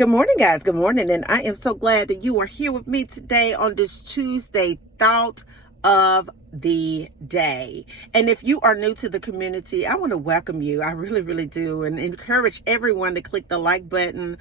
Good morning, guys. Good morning. And I am so glad that you are here with me today on this Tuesday thought of the day. And if you are new to the community, I want to welcome you. I really, really do. And encourage everyone to click the like button,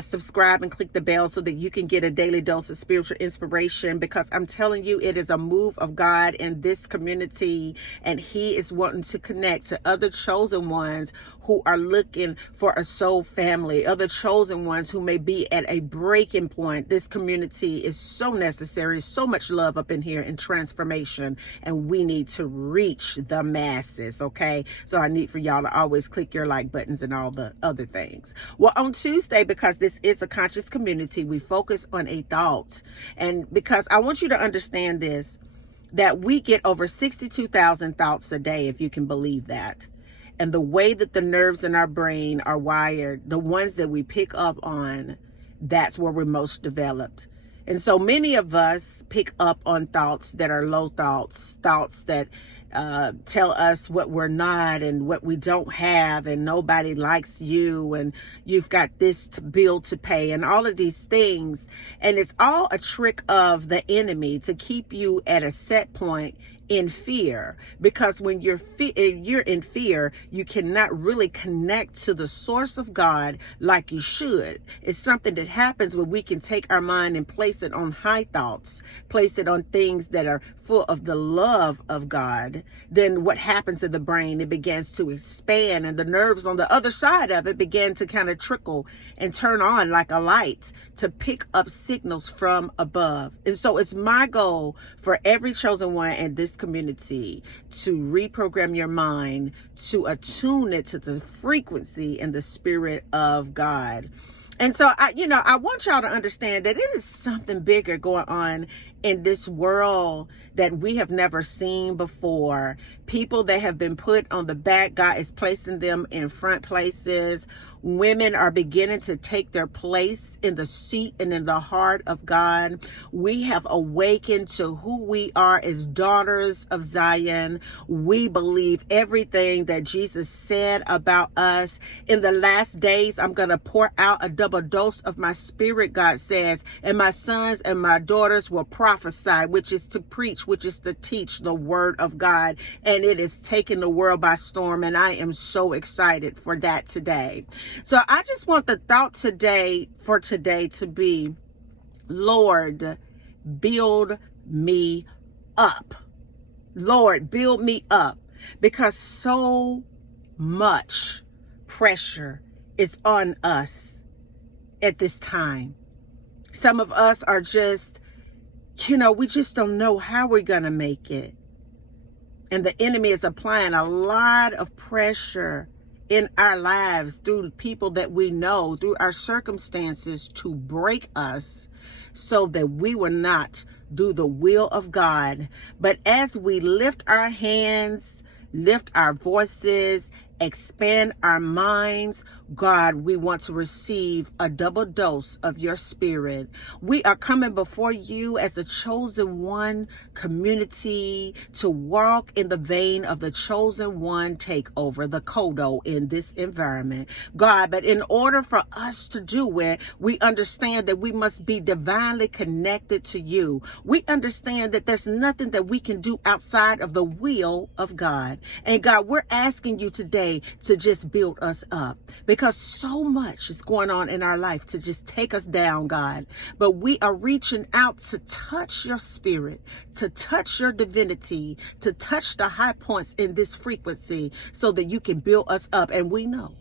subscribe, and click the bell so that you can get a daily dose of spiritual inspiration, because I'm telling you, it is a move of God in this community. And He is wanting to connect to other chosen ones who are looking for a soul family, other chosen ones who may be at a breaking point. This community is so necessary, so much love up in here and transformation, and we need to reach the masses, okay? So I need for y'all to always click your like buttons and all the other things. Well, on Tuesday, because this is a conscious community, we focus on a thought. And because I want you to understand this, that we get over 62,000 thoughts a day, if you can believe that. And the way that the nerves in our brain are wired, the ones that we pick up on, that's where we're most developed. And so many of us pick up on thoughts that are low thoughts, thoughts that tell us what we're not and what we don't have, and nobody likes you, and you've got this bill to pay, and all of these things. And it's all a trick of the enemy to keep you at a set point in fear, because when you're in fear, you cannot really connect to the source of God like you should. It's something that happens when we can take our mind and place it on high thoughts, place it on things that are full of the love of God. Then what happens in the brain? It begins to expand, and the nerves on the other side of it begin to kind of trickle and turn on like a light to pick up signals from above. And so it's my goal for every chosen one in this community to reprogram your mind, to attune it to the frequency and the spirit of God. And so I want y'all to understand that it is something bigger going on in this world that we have never seen before. People that have been put on the back, God is placing them in front places. Women are beginning to take their place in the seat and in the heart of God. We have awakened to who we are as daughters of Zion. We believe everything that Jesus said about us. In the last days, I'm going to pour out a double dose of my spirit, God says, and my sons and my daughters will prophesy, which is to preach, which is to teach the word of God. And it is taking the world by storm. And I am so excited for that today. So I just want the thought for today to be, Lord, build me up. Lord, build me up, because so much pressure is on us at this time. Some of us are just, we just don't know how we're going to make it. And the enemy is applying a lot of pressure in our lives through people that we know, through our circumstances, to break us so that we will not do the will of God. But as we lift our hands, lift our voices, expand our minds, God, we want to receive a double dose of your spirit. We are coming before you as a chosen one community to walk in the vein of the chosen one takeover, the Kodo in this environment. God, but in order for us to do it, we understand that we must be divinely connected to you. We understand that there's nothing that we can do outside of the will of God. And God, we're asking you today to just build us up, because so much is going on in our life to just take us down, God. But we are reaching out to touch your spirit, to touch your divinity, to touch the high points in this frequency so that you can build us up. And we know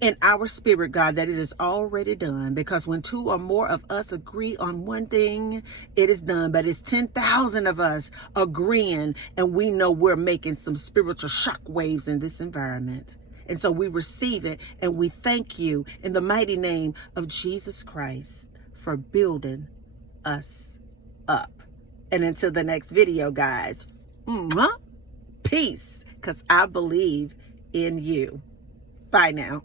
in our spirit, God, that it is already done, because when two or more of us agree on one thing, it is done. But it's 10,000 of us agreeing, and we know we're making some spiritual shock waves in this environment. And so we receive it, and we thank you in the mighty name of Jesus Christ for building us up. And until the next video, guys, peace, because I believe in you. Bye now.